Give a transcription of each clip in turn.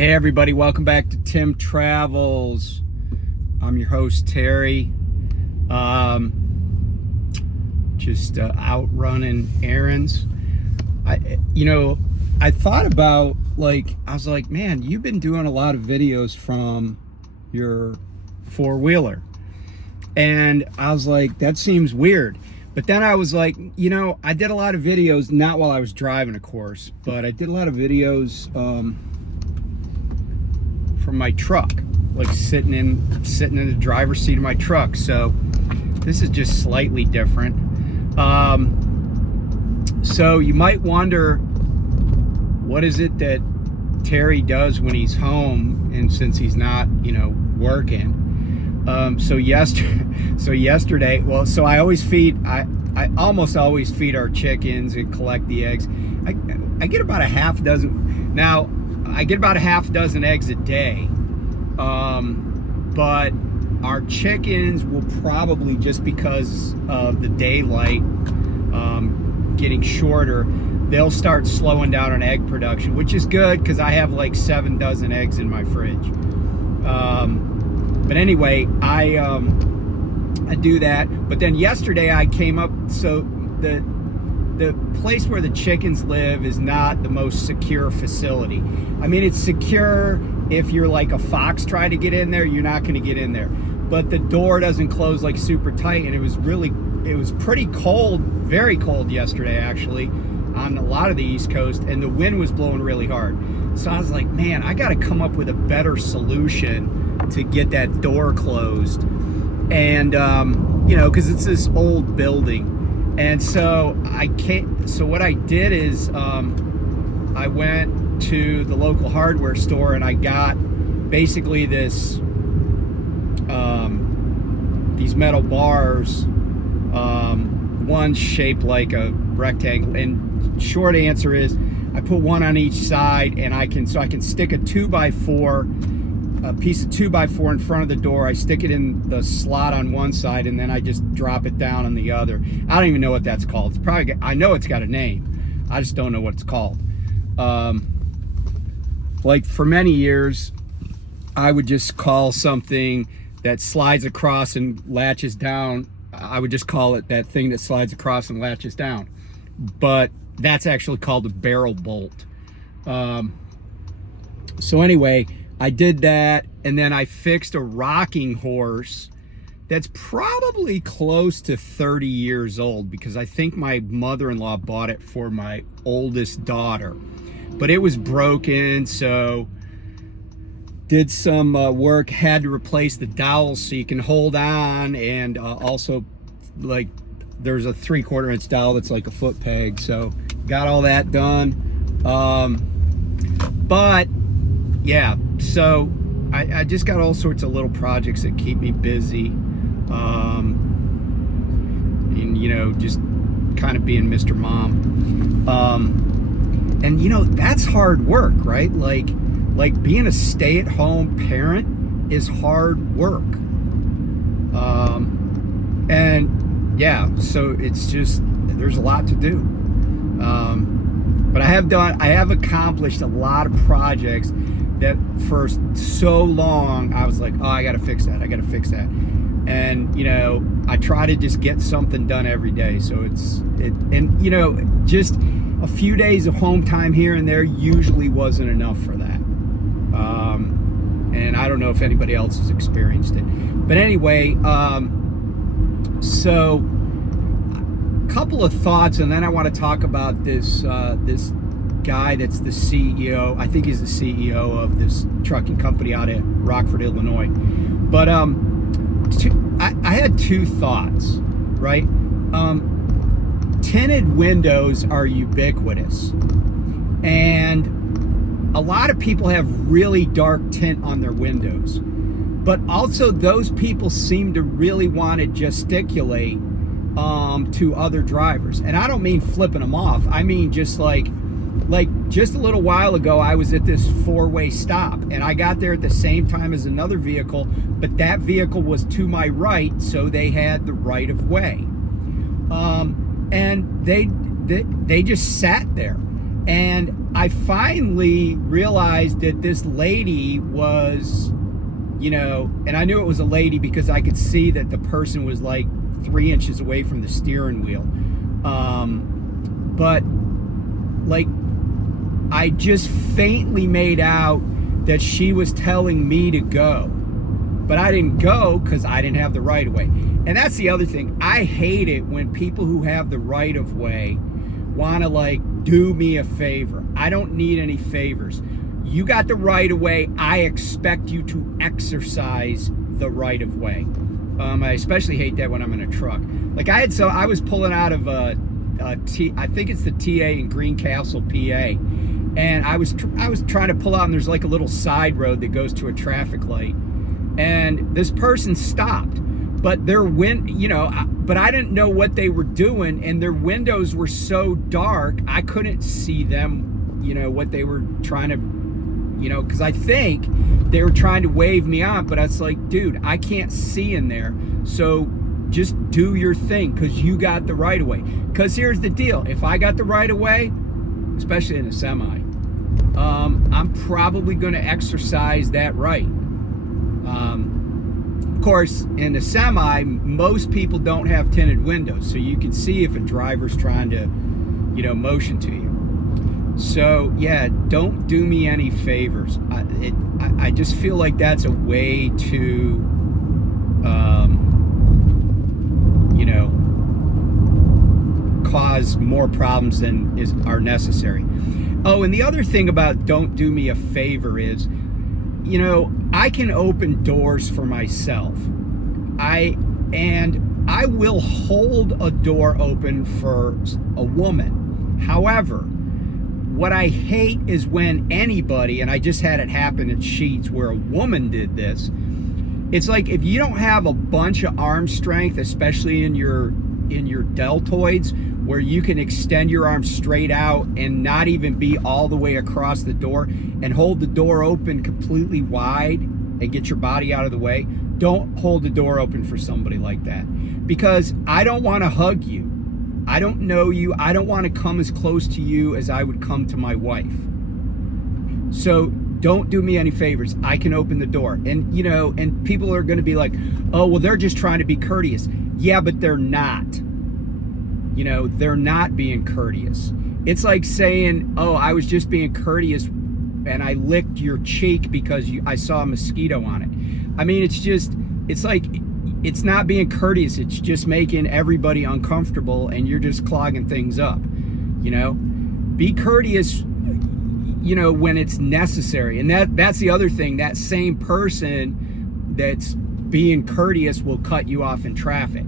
Hey everybody, welcome back to Tim Travels. I'm your host Terry. Just out running errands. I thought about, I was like, man, you've been doing a lot of videos from your four-wheeler. And I was like, that seems weird. But then I was like, I did a lot of videos, not while I was driving, of course, but I did a lot of videos from my truck, like sitting in the driver's seat of my truck. So this is just slightly different. So you might wonder, what is it that Terry does when he's home, and since he's not, working? So yesterday, so I always feed, I almost always feed our chickens and collect the eggs. I get about a half dozen. Now, I get about a half dozen eggs a day. But our chickens will probably, just because of the daylight getting shorter, they'll start slowing down on egg production, which is good because I have like 7 dozen eggs in my fridge. But anyway, I do that. But then yesterday I came up, so the place where the chickens live is not the most secure facility. I mean, it's secure if you're like a fox trying to get in there, you're not going to get in there. But the door doesn't close like super tight, and it was pretty cold, very cold yesterday actually, on a lot of the East Coast, and the wind was blowing really hard. So I was like, man, I got to come up with a better solution to get that door closed. And because it's this old building. And so what I did is I went to the local hardware store and I got basically these metal bars, one shaped like a rectangle. And short answer is I put one on each side, and I can stick a 2x4, a piece of 2x4 in front of the door. I stick it in the slot on one side, and then I just drop it down on the other. I don't even know what that's called. I know it's got a name. I just don't know what it's called. Like for many years, I would just call something that slides across and latches down, I would just call it that thing that slides across and latches down. But that's actually called a barrel bolt. So anyway, I did that, and then I fixed a rocking horse that's probably close to 30 years old, because I think my mother-in-law bought it for my oldest daughter. But it was broken, so did some work, had to replace the dowel so you can hold on, and also like there's a 3/4 inch dowel that's like a foot peg, so got all that done. But yeah, so I just got all sorts of little projects that keep me busy, and just kind of being Mr. Mom. And that's hard work, right? Like being a stay-at-home parent is hard work. And yeah, so it's just, there's a lot to do. But I have accomplished a lot of projects that for so long I was like, oh, I gotta fix that. And I try to just get something done every day. So just a few days of home time here and there usually wasn't enough for that. And I don't know if anybody else has experienced it. But anyway, so a couple of thoughts, and then I want to talk about this guy that's the CEO. I think he's the CEO of this trucking company out of Rockford, Illinois. But I had two thoughts, right? Tinted windows are ubiquitous, and a lot of people have really dark tint on their windows, but also those people seem to really want to gesticulate to other drivers. And I don't mean flipping them off. I mean just like just a little while ago, I was at this 4-way stop, and I got there at the same time as another vehicle, but that vehicle was to my right, so they had the right of way. And they just sat there. And I finally realized that this lady was, and I knew it was a lady because I could see that the person was like 3 inches away from the steering wheel. But like, I just faintly made out that she was telling me to go, but I didn't go because I didn't have the right of way. And that's the other thing. I hate it when people who have the right of way want to like do me a favor. I don't need any favors. You got the right of way. I expect you to exercise the right of way. I especially hate that when I'm in a truck. Like I was pulling out of I think it's the TA in Greencastle, PA, and I was trying to pull out, and there's like a little side road that goes to a traffic light, and this person stopped, but but I didn't know what they were doing, and their windows were so dark I couldn't see them, what they were trying to, because I think they were trying to wave me on, but I was like, dude, I can't see in there, so just do your thing because you got the right of way. Because here's the deal, if I got the right of way, especially in a semi, I'm probably going to exercise that right. Of course, in a semi, most people don't have tinted windows, so you can see if a driver's trying to, motion to you. So yeah, don't do me any favors. I just feel like that's a way to, cause more problems than are necessary. Oh, and the other thing about don't do me a favor is, I can open doors for myself. I will hold a door open for a woman. However, what I hate is when anybody, and I just had it happen at Sheetz where a woman did this, it's like if you don't have a bunch of arm strength, especially in your deltoids, where you can extend your arm straight out and not even be all the way across the door and hold the door open completely wide and get your body out of the way, don't hold the door open for somebody like that. Because I don't want to hug you. I don't know you. I don't want to come as close to you as I would come to my wife. So don't do me any favors. I can open the door. And, and people are going to be like, oh, well, they're just trying to be courteous. Yeah, but they're not. They're not being courteous. It's like saying, oh, I was just being courteous and I licked your cheek because I saw a mosquito on it. I mean, it's like, it's not being courteous. It's just making everybody uncomfortable and you're just clogging things up. Be courteous, when it's necessary. And that's the other thing. That same person that's being courteous will cut you off in traffic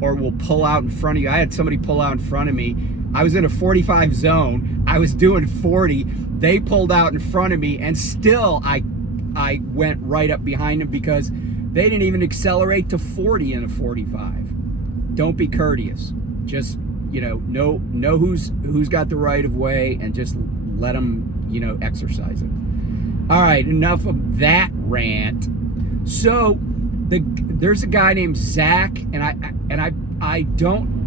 or will pull out in front of you. I had somebody pull out in front of me. I was in a 45 zone. I was doing 40. They pulled out in front of me, and still I went right up behind them because they didn't even accelerate to 40 in a 45. Don't be courteous. Just, know who's got the right of way and just let them, exercise it. All right, enough of that rant. So there's a guy named Zach,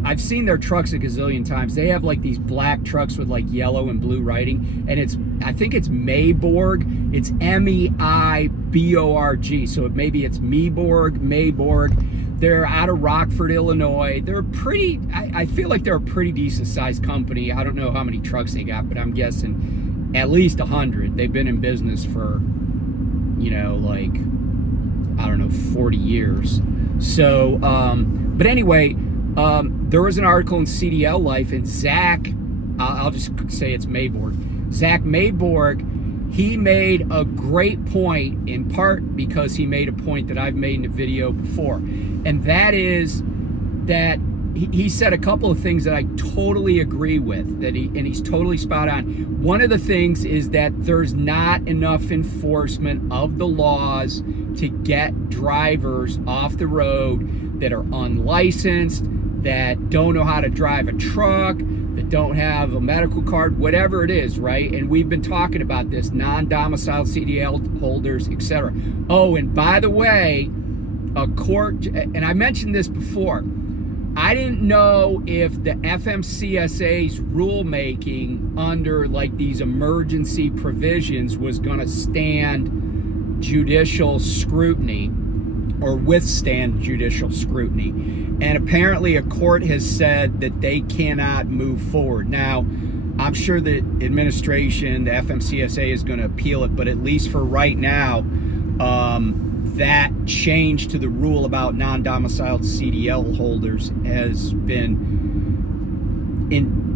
I've seen their trucks a gazillion times. They have like these black trucks with like yellow and blue writing, and I think it's Meiborg. It's Meiborg. So maybe it's Meiborg. They're out of Rockford, Illinois. They're I feel like they're a pretty decent sized company. I don't know how many trucks they got, but I'm guessing at least 100. They've been in business for, 40 years. So, but anyway, there was an article in CDL Life, and Zach, I'll just say it's Meiborg. Zach Meiborg, he made a great point, in part because he made a point that I've made in a video before. And that is that he said a couple of things that I totally agree with, and he's totally spot on. One of the things is that there's not enough enforcement of the laws to get drivers off the road that are unlicensed, that don't know how to drive a truck, that don't have a medical card, whatever it is, right? And we've been talking about this, non-domiciled CDL holders, etc. Oh, and by the way, a court, and I mentioned this before, I didn't know if the FMCSA's rulemaking under like these emergency provisions was going to stand judicial scrutiny or withstand judicial scrutiny. And apparently a court has said that they cannot move forward. Now, I'm sure the administration, the FMCSA, is going to appeal it, but at least for right now, that change to the rule about non-domiciled CDL holders has been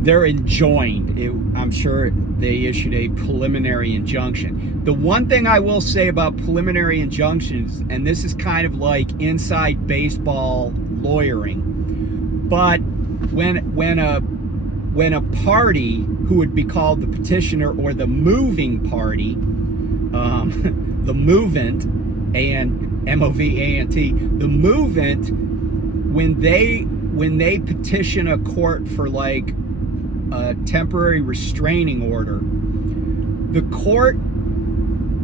they're enjoined. I'm sure they issued a preliminary injunction. The one thing I will say about preliminary injunctions, and this is kind of like inside baseball lawyering, but when a party who would be called the petitioner or the moving party, the movant, and M-O-V-A-N-T, the movant, when they petition a court for like a temporary restraining order, the court,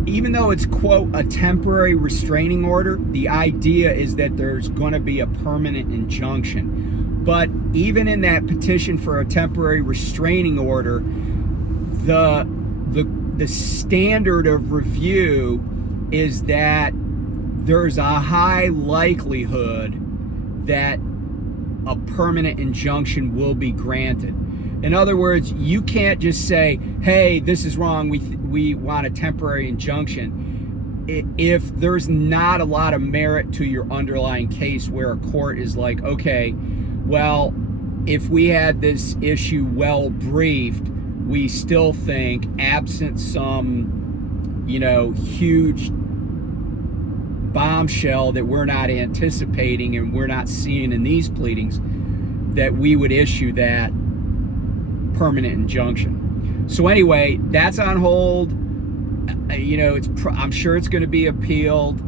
even though it's quote a temporary restraining order, the idea is that there's going to be a permanent injunction. But even in that petition for a temporary restraining order, the standard of review is that there's a high likelihood that a permanent injunction will be granted. In other words, you can't just say, hey, this is wrong, we want a temporary injunction, if there's not a lot of merit to your underlying case where a court is like, okay, well, if we had this issue well briefed, we still think, absent some, huge bombshell that we're not anticipating and we're not seeing in these pleadings, that we would issue that permanent injunction. So anyway, that's on hold. I'm sure it's going to be appealed,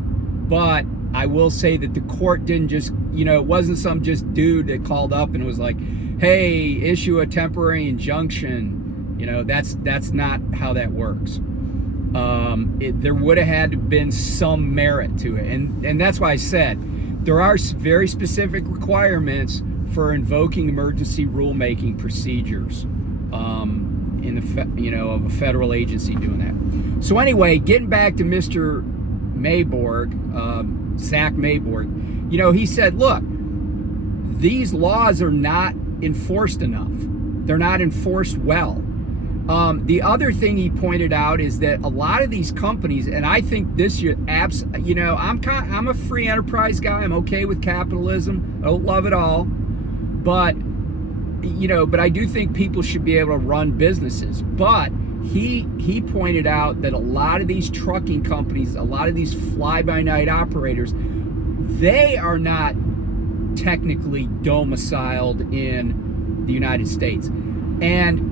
but I will say that the court didn't just, it wasn't some just dude that called up and was like, hey, issue a temporary injunction. That's not how that works. There would have had to been some merit to it, and that's why I said there are very specific requirements for invoking emergency rulemaking procedures of a federal agency doing that. So anyway, getting back to Mr. Meiborg, Zach Meiborg, he said, look, these laws are not enforced enough. They're not enforced well. The other thing he pointed out is that a lot of these companies, and I think this year, I'm a free enterprise guy. I'm okay with capitalism. I don't love it all, but I do think people should be able to run businesses. But he pointed out that a lot of these trucking companies, a lot of these fly-by-night operators, they are not technically domiciled in the United States, and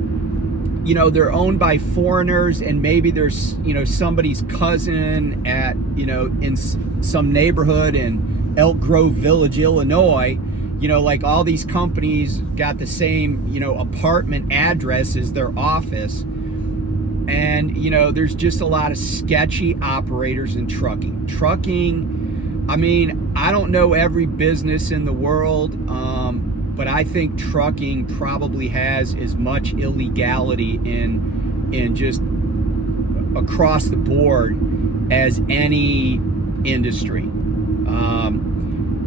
they're owned by foreigners, and maybe there's, somebody's cousin at, in some neighborhood in Elk Grove Village, Illinois, like all these companies got the same, apartment address as their office. And, there's just a lot of sketchy operators in trucking. I mean, I don't know every business in the world, but I think trucking probably has as much illegality in just across the board as any industry.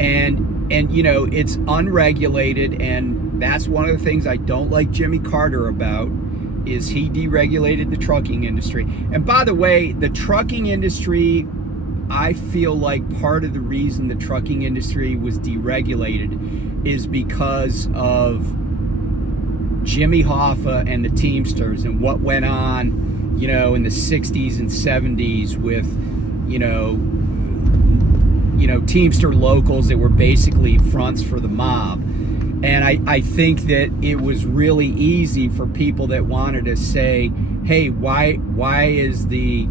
And it's unregulated, and that's one of the things I don't like Jimmy Carter about, is he deregulated the trucking industry. And by the way, the trucking industry, I feel like part of the reason the trucking industry was deregulated is because of Jimmy Hoffa and the Teamsters and what went on, in the 60s and 70s with, Teamster locals that were basically fronts for the mob. And I think that it was really easy for people that wanted to say, hey, why is the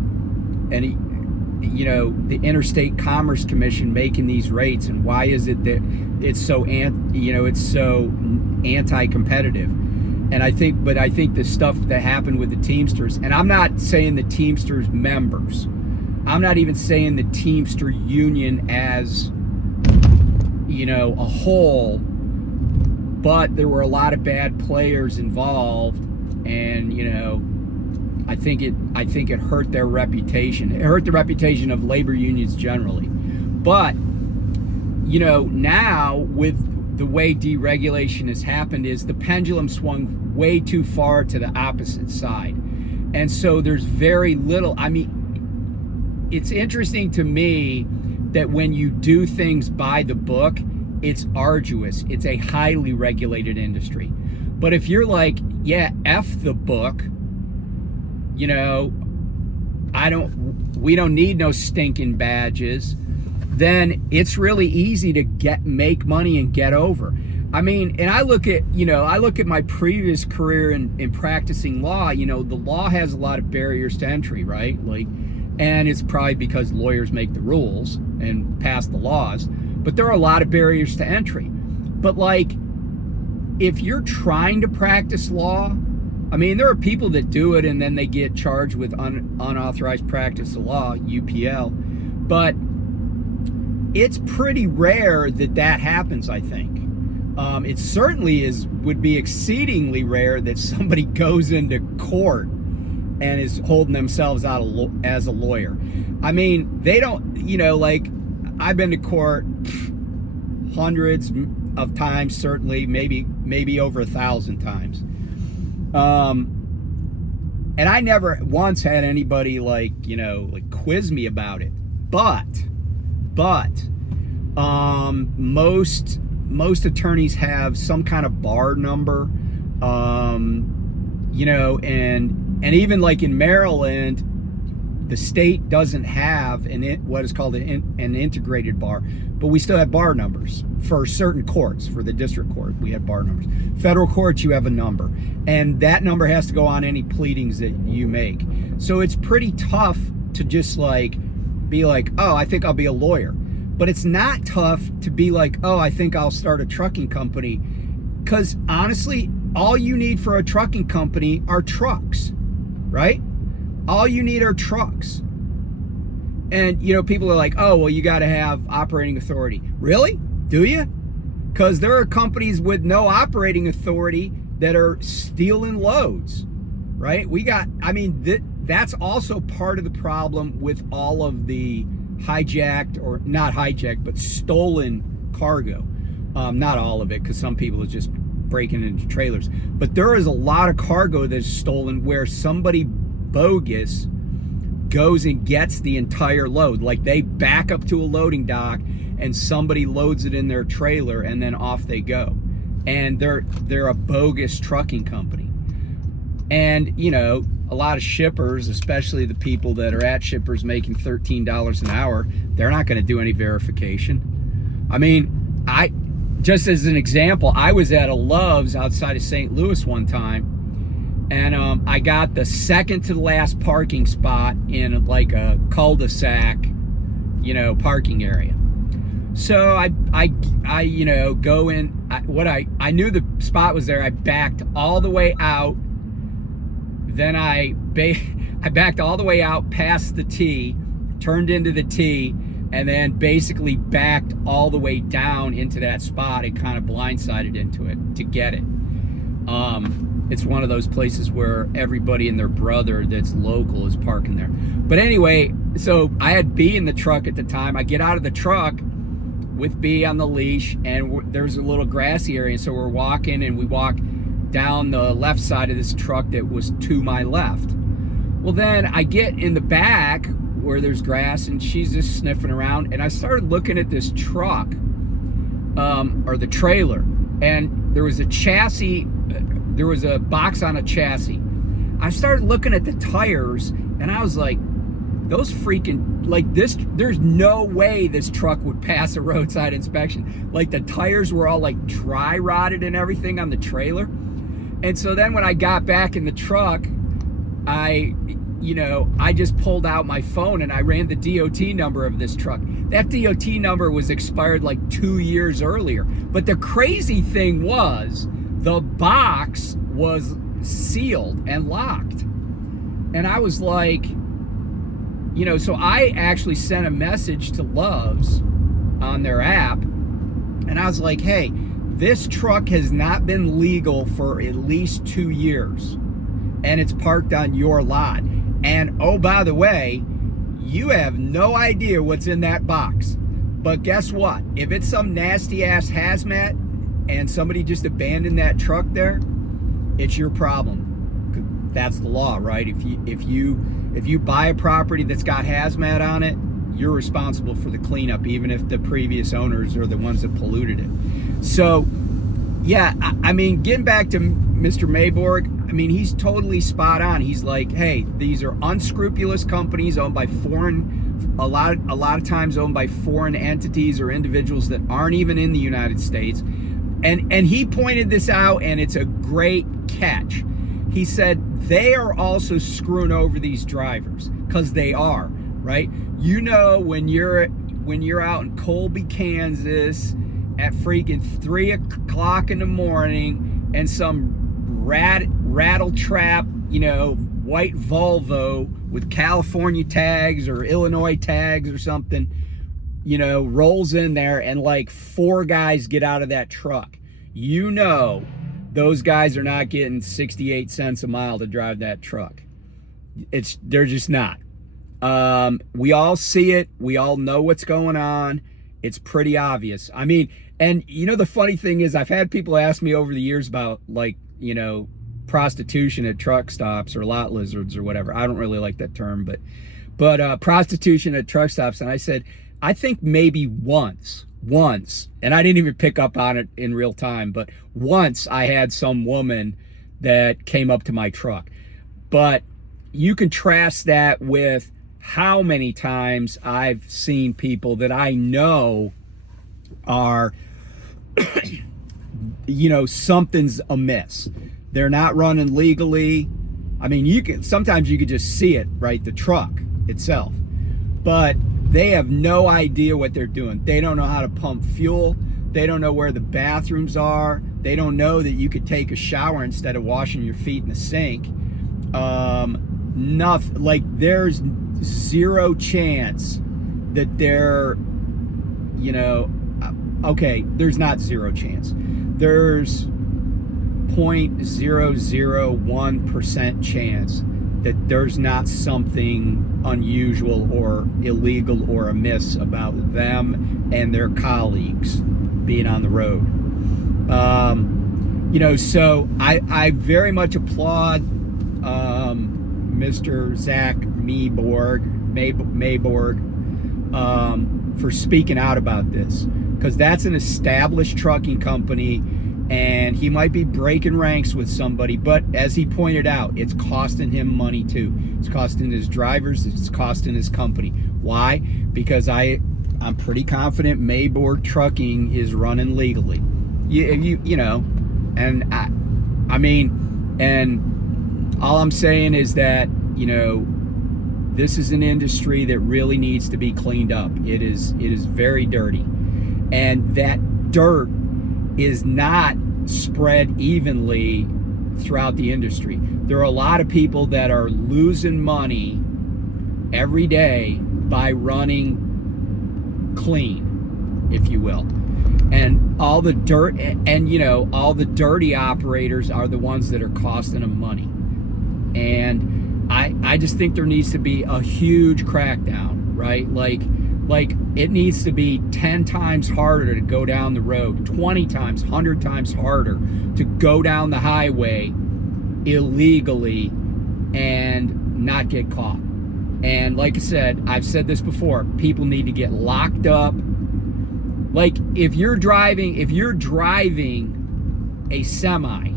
Interstate Commerce Commission making these rates, and why is it that it's so anti-competitive? And I think the stuff that happened with the Teamsters, and I'm not saying the Teamsters members, I'm not even saying the Teamster union as a whole, but there were a lot of bad players involved, and I think it hurt their reputation. It hurt the reputation of labor unions generally. But now with the way deregulation has happened, is the pendulum swung way too far to the opposite side. And so there's very little, it's interesting to me that when you do things by the book, it's arduous. It's a highly regulated industry. But if you're like, yeah, F the book, we don't need no stinking badges, then it's really easy to make money and get over. And I look at my previous career in practicing law. The law has a lot of barriers to entry, right? And it's probably because lawyers make the rules and pass the laws, but there are a lot of barriers to entry. But if you're trying to practice law, there are people that do it and then they get charged with unauthorized practice of law, UPL, but it's pretty rare that happens, I think. It certainly would be exceedingly rare that somebody goes into court and is holding themselves out as a lawyer. They don't, I've been to court hundreds of times, certainly, maybe over 1,000 times. And I never once had anybody quiz me about it. But most attorneys have some kind of bar number, and even in Maryland, the state doesn't have what is called an integrated bar, but we still have bar numbers for certain courts. For the district court, we had bar numbers. Federal courts, you have a number, and that number has to go on any pleadings that you make. So it's pretty tough to just be like, oh, I think I'll be a lawyer. But it's not tough to be like, oh, I think I'll start a trucking company. Because honestly, all you need for a trucking company are trucks, right? All you need are trucks. And, people are like, oh, well, you got to have operating authority. Really? Do you? Because there are companies with no operating authority that are stealing loads, right? That's also part of the problem with all of the hijacked, or not hijacked, but stolen cargo. Not all of it, because some people are just breaking into trailers. But there is a lot of cargo that's stolen where somebody bogus goes and gets the entire load. They back up to a loading dock and somebody loads it in their trailer and then off they go. And they're a bogus trucking company. And, a lot of shippers, especially the people that are at shippers making $13 an hour, they're not going to do any verification. Just as an example, I was at a Love's outside of St. Louis one time, and I got the second to the last parking spot in a cul-de-sac, parking area. So I go in. I knew the spot was there. I backed all the way out. Then I backed all the way out past the T, turned into the T, and then basically backed all the way down into that spot and kind of blindsided into it to get it. It's one of those places where everybody and their brother that's local is parking there. But anyway, so I had B in the truck at the time. I get out of the truck with B on the leash, and there's a little grassy area. So we're walking, and we walk down the left side of this truck that was to my left. Well, then I get in the back where there's grass, and she's just sniffing around, and I started looking at this truck, or the trailer, and there was a chassis, there was a box on a chassis. I started looking at the tires, and I was like, those freaking, there's no way this truck would pass a roadside inspection. The tires were all dry rotted and everything on the trailer. And so then when I got back in the truck, I just pulled out my phone and I ran the DOT number of this truck. That DOT number was expired 2 years earlier. But the crazy thing was, the box was sealed and locked. And I was like, so I actually sent a message to Love's on their app. And I was like, hey, This truck has not been legal for at least 2 years, and it's parked on your lot. And oh, by the way, you have no idea what's in that box. But guess what? If it's some nasty ass hazmat and somebody just abandoned that truck there, it's your problem. That's the law, right? If you buy a property that's got hazmat on it, you're responsible for the cleanup, even if the previous owners are the ones that polluted it. So, yeah, I mean, getting back to Mr. Meiborg, I mean, he's totally spot on. He's like, hey, these are unscrupulous companies owned by a lot of times owned by foreign entities or individuals that aren't even in the United States. And he pointed this out, and it's a great catch. He said they are also screwing over these drivers, because they are, right? You know, when you're out in Colby, Kansas at freaking 3 o'clock in the morning, and some rattle trap, you know, white Volvo with California tags or Illinois tags or something, you know, rolls in there, and like 4 guys get out of that truck. You know, those guys are not getting 68 cents a mile to drive that truck. They're just not. We all see it. We all know what's going on. It's pretty obvious. I mean, and you know, the funny thing is, I've had people ask me over the years about, like, you know, prostitution at truck stops or lot lizards or whatever. I don't really like that term, but prostitution at truck stops. And I said, I think maybe once, and I didn't even pick up on it in real time, but once I had some woman that came up to my truck. But you contrast that with how many times I've seen people that I know are, you know, something's amiss. They're not running legally. I mean, sometimes you could just see it, right? The truck itself. But they have no idea what they're doing. They don't know how to pump fuel. They don't know where the bathrooms are. They don't know that you could take a shower instead of washing your feet in the sink. Nothing, like, there's zero chance that they're, you know, okay, there's not zero chance. There's 0.001% chance that there's not something unusual or illegal or amiss about them and their colleagues being on the road. You know, so I very much applaud Mr. Zach Meiborg for speaking out about this, because that's an established trucking company, and he might be breaking ranks with somebody, but as he pointed out, it's costing him money too. It's costing his drivers, it's costing his company. Why? Because I'm pretty confident Meiborg Trucking is running legally. You know, and I mean, and all I'm saying is that, you know, this is an industry that really needs to be cleaned up. It is very dirty, and that dirt is not spread evenly throughout the industry. There are a lot of people that are losing money every day by running clean, if you will. And all the dirt, and you know, all the dirty operators are the ones that are costing them money. And I just think there needs to be a huge crackdown, right? Like it needs to be 10 times harder to go down the road, 20 times, 100 times harder to go down the highway illegally and not get caught. And like I said, I've said this before, people need to get locked up. Like, if you're driving a semi,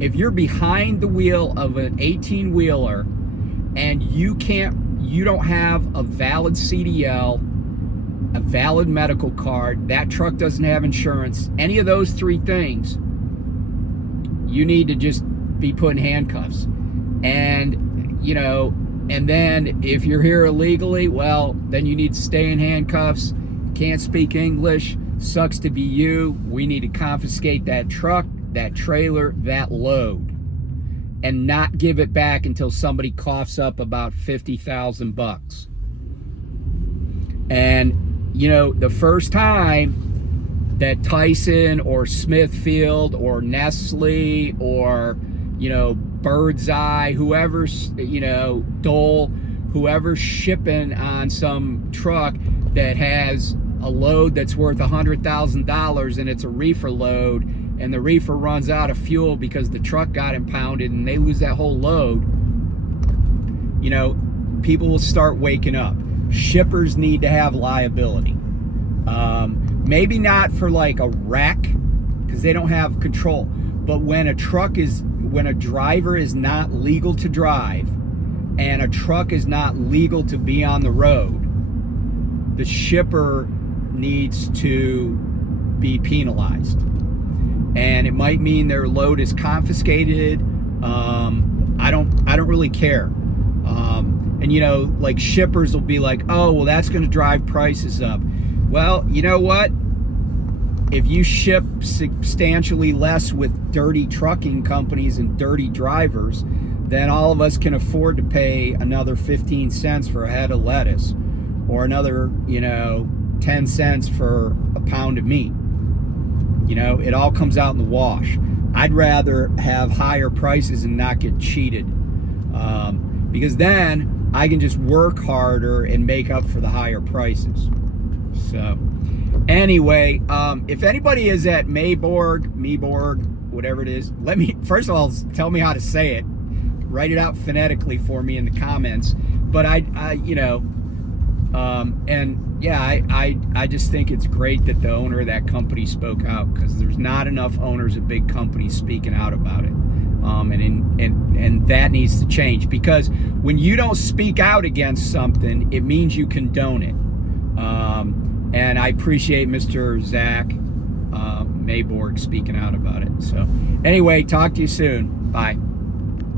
if you're behind the wheel of an 18-wheeler and you don't have a valid CDL, a valid medical card, that truck doesn't have insurance, any of those 3 things, you need to just be put in handcuffs. And, you know, and then if you're here illegally, well, then you need to stay in handcuffs. Can't speak English, sucks to be you. We need to confiscate that truck, that trailer, that load, and not give it back until somebody coughs up about $50,000. And you know, the first time that Tyson or Smithfield or Nestle or, you know, Bird's Eye, whoever's, you know, Dole, whoever's shipping on some truck that has a load that's worth $100,000 and it's a reefer load, and the reefer runs out of fuel because the truck got impounded and they lose that whole load, you know, people will start waking up. Shippers need to have liability. Maybe not for like a wreck, because they don't have control. But when a driver is not legal to drive and a truck is not legal to be on the road, the shipper needs to be penalized. And it might mean their load is confiscated. I don't really care. And you know, like shippers will be like, oh, well, that's going to drive prices up. Well, you know what? If you ship substantially less with dirty trucking companies and dirty drivers, then all of us can afford to pay another 15 cents for a head of lettuce, or another, you know, 10 cents for a pound of meat. You know, it all comes out in the wash. I'd rather have higher prices and not get cheated, because then I can just work harder and make up for the higher prices. So anyway, if anybody is at Meiborg, whatever it is, let me, first of all, tell me how to say it. Write it out phonetically for me in the comments. But I you know, and yeah, I just think it's great that the owner of that company spoke out, because there's not enough owners of big companies speaking out about it. And that needs to change, because when you don't speak out against something, it means you condone it. And I appreciate Mr. Zach Meiborg speaking out about it. So anyway, talk to you soon. Bye.